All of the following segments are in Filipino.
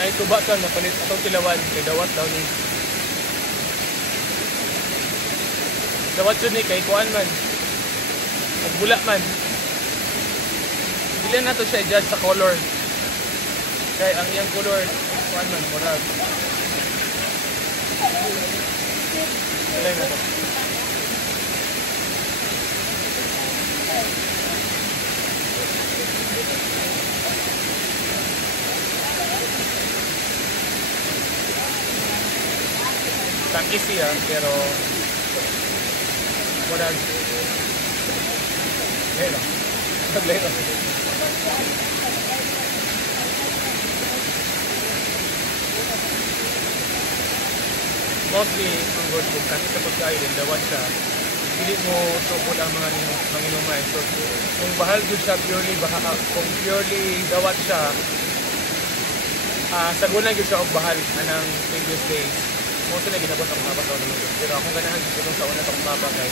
naituba ka napalit atong kilawan kay dawat daw ni. Dawat yun ni kay kuan man. Nagbula man. Dili na to siya judge sa color. Kay ang iyang color kuan man murag. Dili na to. Tangis siya, pero murag lelo. Lelo. Mostly, ang good book, kasi kapag kayo din, dawat siya, hindi mo tukod ang mga inuman. So, kung bahal doon siya purely, kung purely dawat siya, sagunan yun siya og bahal anang previous days. Most na ginabot ang mabas ako naman. Pero akong ganahan dito sa una itong mabas ay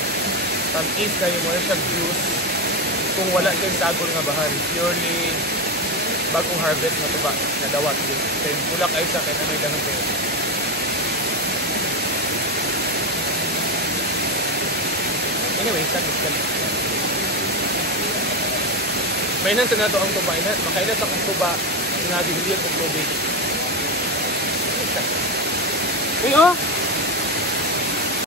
tamis kayo mo siya juice kung wala kayo sagol nga bahal. Purely bagong harvest na tuba na dawat. Then pula kayo sa akin na may dahon kayo. Anyway, tamis. Mainan na ito ang tuba. Makainat akong tuba nga gihiliyot ng tubig. Uy, oh!